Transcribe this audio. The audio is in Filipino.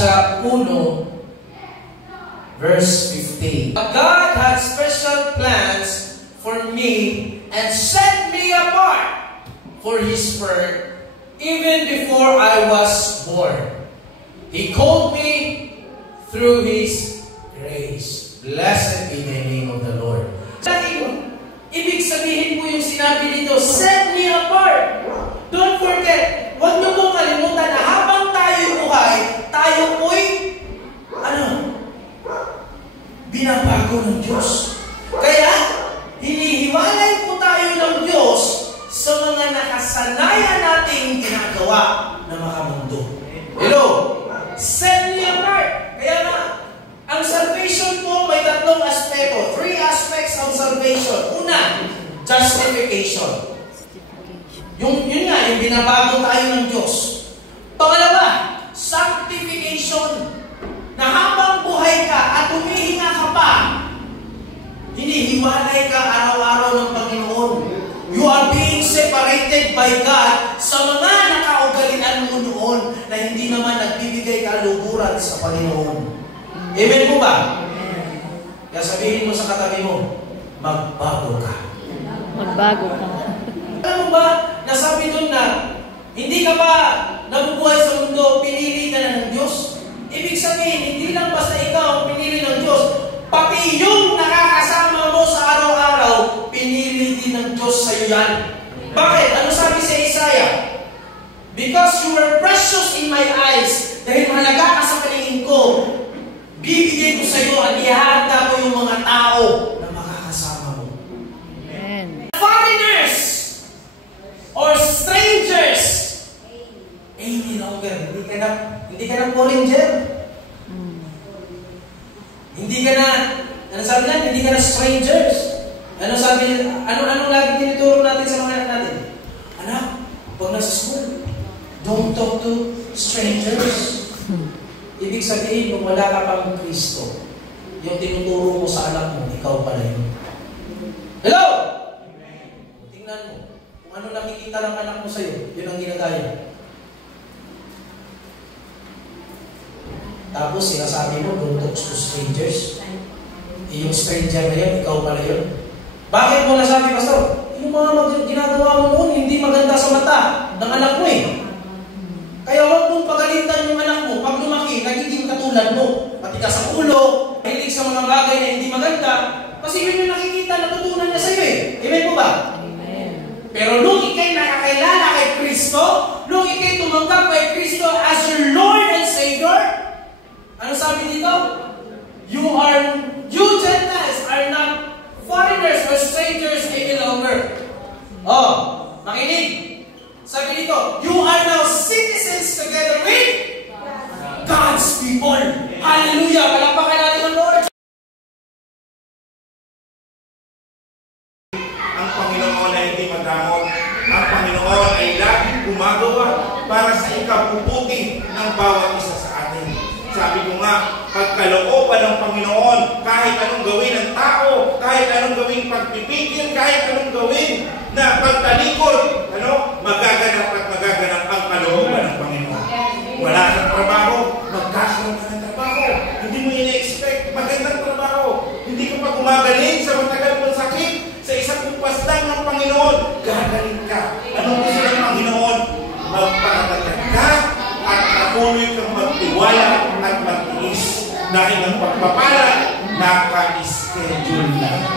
sa 1, verse 15. God had special plans for me and set me apart for His work even before I was born. He called me through His grace. Blessed be the name of the Lord. Ibig sabihin po yung sinabi dito, set me apart. Don't forget, huwag niyo pong kalimutan na habang tayo buhay, tayo po'y, binabago ng Diyos. Kaya, hinihiwalay po tayo ng Diyos sa mga nakasanayan nating ginagawa na makamundo. Hello? Set me apart. Kaya nga, ang salvation po may 3 aspeto. 3 aspects of salvation. Una, justification. Yun nga, yung binabago tayo ng Diyos. Pangalawa, sanctification. Na habang buhay ka at humihinga ka pa, hinihiwalay ka araw-araw ng Panginoon. You are being separated by God sa mga nakaugalian mo noon na hindi naman nagbibigay kaluguran sa Panginoon. Amen po ba? Kaya sabihin mo sa katabi mo, magbago ka. Magbago ka. Alam mo ba, nasabi doon na, hindi ka pa nabubuhay sa mundo, pinili ka na ng Diyos? Ibig sabihin, hindi lang basta ikaw ang pinili ng Diyos, pati yung nakakasama mo sa araw-araw, pinili din ng Diyos sa iyo yan. Bakit? Ano sabi sa Isaiah? Because you were precious in my eyes, dahil mahalaga ka sa paningin ko, bibigay ko sa iyo at ihahanda ko yung mga tao na makakasama mo. Amen. Foreigners or strangers, any longer, hindi ka na foreigner. Hindi ka na, ano sabi na, hindi ka na strangers. Ano sabi, ano lagi tinuturo natin sa mga anak natin? Anak, pag nasa school, don't talk to strangers. Ibig sabihin, kung wala ka pang Kristo, yung tinuturo mo sa anak mo, ikaw pala yun. Hello? Tingnan mo. Kung ano nakikita ng anak mo sa'yo, yun ang ginagaya. Tapos sinasabi mo, don't talk to strangers. Yung stranger na yun, ikaw pala yun. Bakit mo nasabi, Pastor? Yung mga ginagawa mo noon, hindi maganda sa mata ng anak mo eh. Kaya huwag mong pagalitan yung anak mo. Pag lumaki, nagiging katulad mo. Matigas sa ulo, mahilig sa mga bagay na hindi maganda. Kasi yun yung nakikita, natutunan niya sa'yo eh. Amen po ba? Amen. Pero nung ikay nakakilala kay Kristo, nung ikay tumanggap kay Kristo as your Lord and Savior, ano sabi dito? You Gentiles are not foreigners or strangers any longer. Oh, makinig. Sabi dito, you are now citizens together with God's people. Hallelujah! Palakpakan natin ang Lord. Ang Panginoon ay hindi madamot. Ang Panginoon ay laging gumagawa para sa ikabubuti ng bawat isa sa atin. Sabi ko nga, pagkalooban ng Panginoon, kahit anong gawin ng tao, kahit anong gawing pagpipigil, kahit anong gawin na pagtalikod, magaganap at magaganap ang kalooban ng Panginoon. Wala kang trabaho, magkakaroon ka ng trabaho. Hindi mo ina-expect magandang trabaho. Hindi ka pa gumagaling sa matagal mong sakit, sa isang kumpas lang ng Panginoon, gagaling ka. Anong gusto ng Panginoon? Magpakatatag ka at patuloy kang magtiwala at magtiis. Dahil ang pagpapala, naka-schedule na.